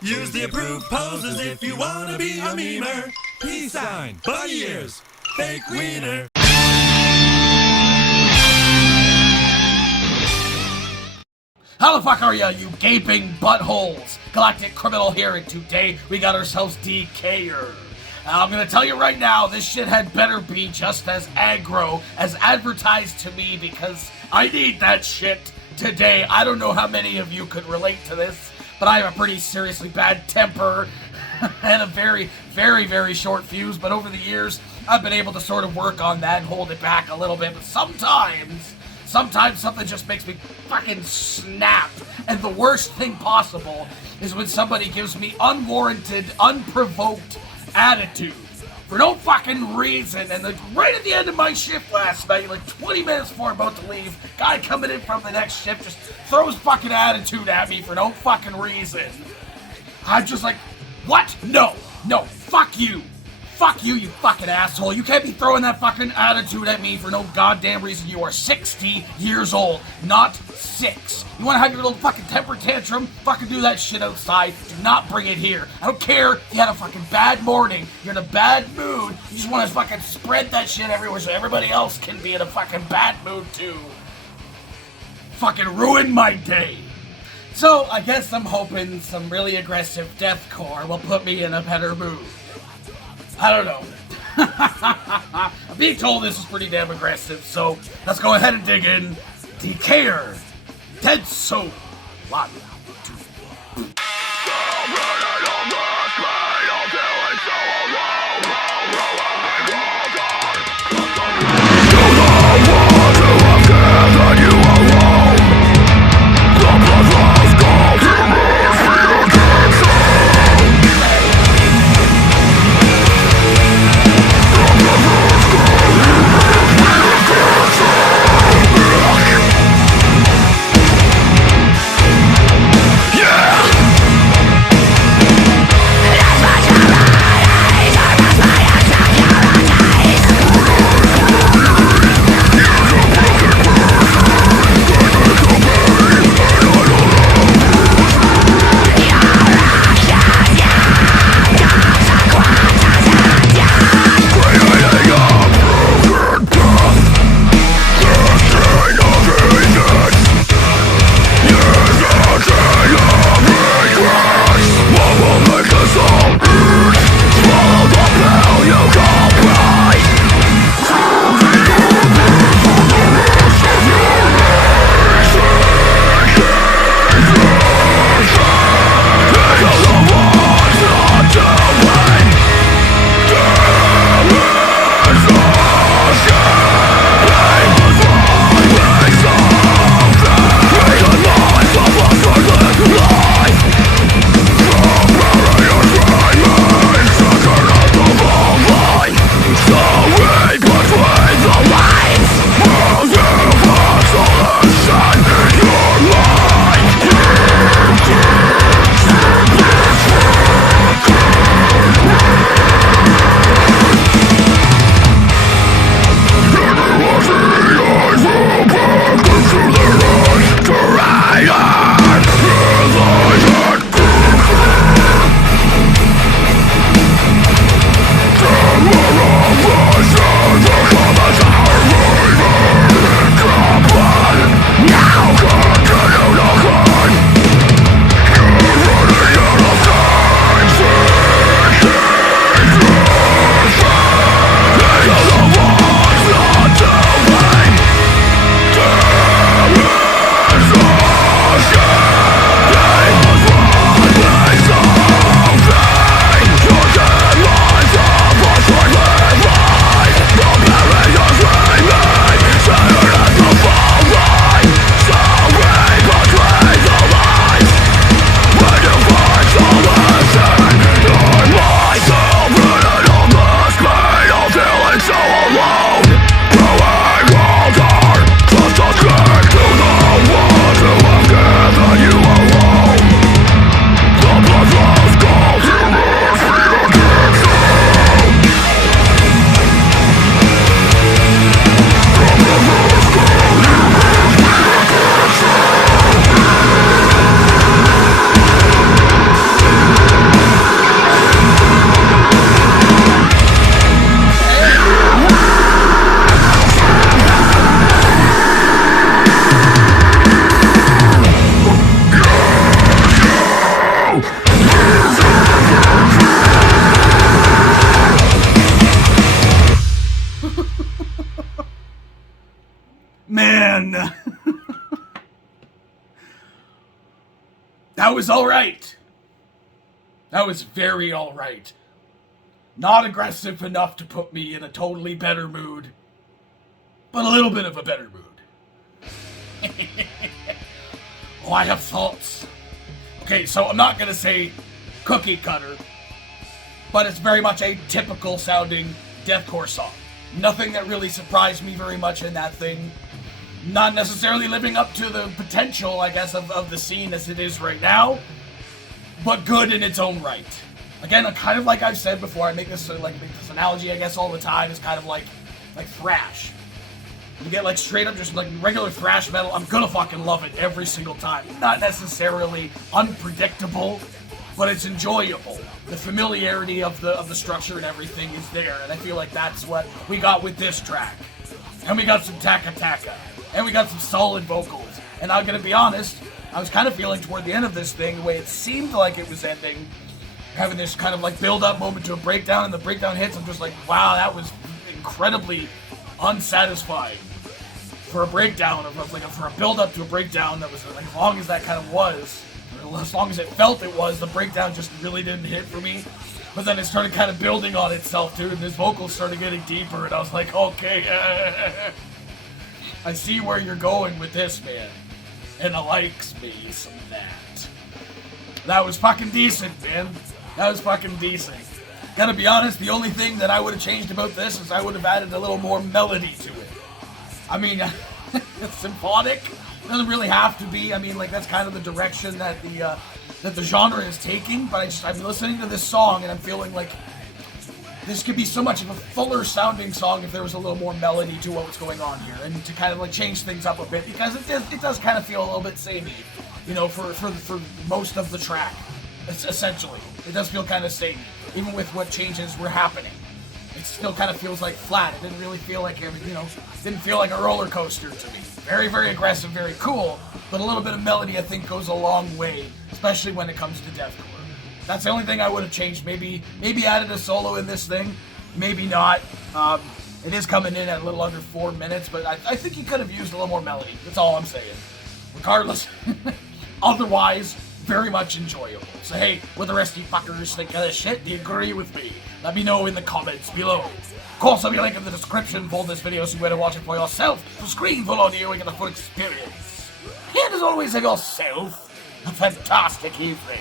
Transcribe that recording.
Use the approved poses if you want to be a memer. Peace sign, bunny ears, fake wiener. How the fuck are ya, you gaping buttholes? Galactic Criminal here, and today we got ourselves Decayer. I'm gonna tell you right now, this shit had better be just as aggro as advertised to me, because I need that shit today. I don't know how many of you could relate to this, but I have a pretty seriously bad temper and a very, very, very short fuse, but over the years, I've been able to sort of work on that and hold it back a little bit, but sometimes something just makes me fucking snap. And the worst thing possible is when somebody gives me unwarranted, unprovoked attitude for no fucking reason. And like right at the end of my shift last night, like 20 minutes before I'm about to leave, guy coming in from the next shift just throws fucking attitude at me for no fucking reason. I'm just like, what? No, fuck you. Fuck you, you fucking asshole. You can't be throwing that fucking attitude at me for no goddamn reason. You are 60 years old, not 6. You wanna have your little fucking temper tantrum? Fucking do that shit outside. Do not bring it here. I don't care if you had a fucking bad morning, you're in a bad mood, you just wanna fucking spread that shit everywhere so everybody else can be in a fucking bad mood too. Fucking ruin my day. So, I guess I'm hoping some really aggressive deathcore will put me in a better mood. I don't know. I'm being told this is pretty damn aggressive, so let's go ahead and dig in. Decayer. Dead Soul. 1, 2. was alright. That was very alright. Not aggressive enough to put me in a totally better mood, but a little bit of a better mood. Oh, I have thoughts. Okay, so I'm not gonna say cookie cutter, but it's very much a typical sounding deathcore song. Nothing that really surprised me very much in that thing. Not necessarily living up to the potential, I guess, of the scene as it is right now, but good in its own right. Again, kind of like I've said before, I make this analogy, I guess, all the time. It's kind of like thrash. You get like straight up just like regular thrash metal, I'm gonna fucking love it every single time. Not necessarily unpredictable, but it's enjoyable. The familiarity of the structure and everything is there, and I feel like that's what we got with this track. And we got some Taka Taka, and we got some solid vocals. And I'm gonna be honest, I was kind of feeling toward the end of this thing, the way it seemed like it was ending, having this kind of like build-up moment to a breakdown, and the breakdown hits, I'm just like, wow, that was incredibly unsatisfying. For a breakdown, for a build-up to a breakdown that was like, as long as that kind of was, or as long as it felt it was, the breakdown just really didn't hit for me. But then it started kind of building on itself too, and his vocals started getting deeper, and I was like, okay, I see where you're going with this, man. And I likes me some of that. That was fucking decent, man. That was fucking decent. Gotta be honest, the only thing that I would have changed about this is I would have added a little more melody to it. I mean, it's symphonic. It doesn't really have to be. I mean, like, that's kind of the direction that the genre is taking. But I'm listening to this song and I'm feeling like this could be so much of a fuller sounding song if there was a little more melody to what was going on here, and to kind of like change things up a bit, because it does kind of feel a little bit samey, you know, for most of the track. It's essentially, it does feel kind of samey, even with what changes were happening. It still kind of feels like flat. It didn't really feel like didn't feel like a roller coaster to me. Very, very aggressive, very cool, but a little bit of melody I think goes a long way, especially when it comes to deathcore. That's the only thing I would have changed. Maybe added a solo in this thing, maybe not. It is coming in at a little under 4 minutes, but I think you could have used a little more melody. That's all I'm saying. Regardless, otherwise, very much enjoyable. So hey, what the rest of you fuckers think of this shit? Do you agree with me? Let me know in the comments below. Of course, I'll be a link in the description for this video so you better watch it for yourself. The screen full audio and get the full experience. And as always, have yourself a fantastic evening.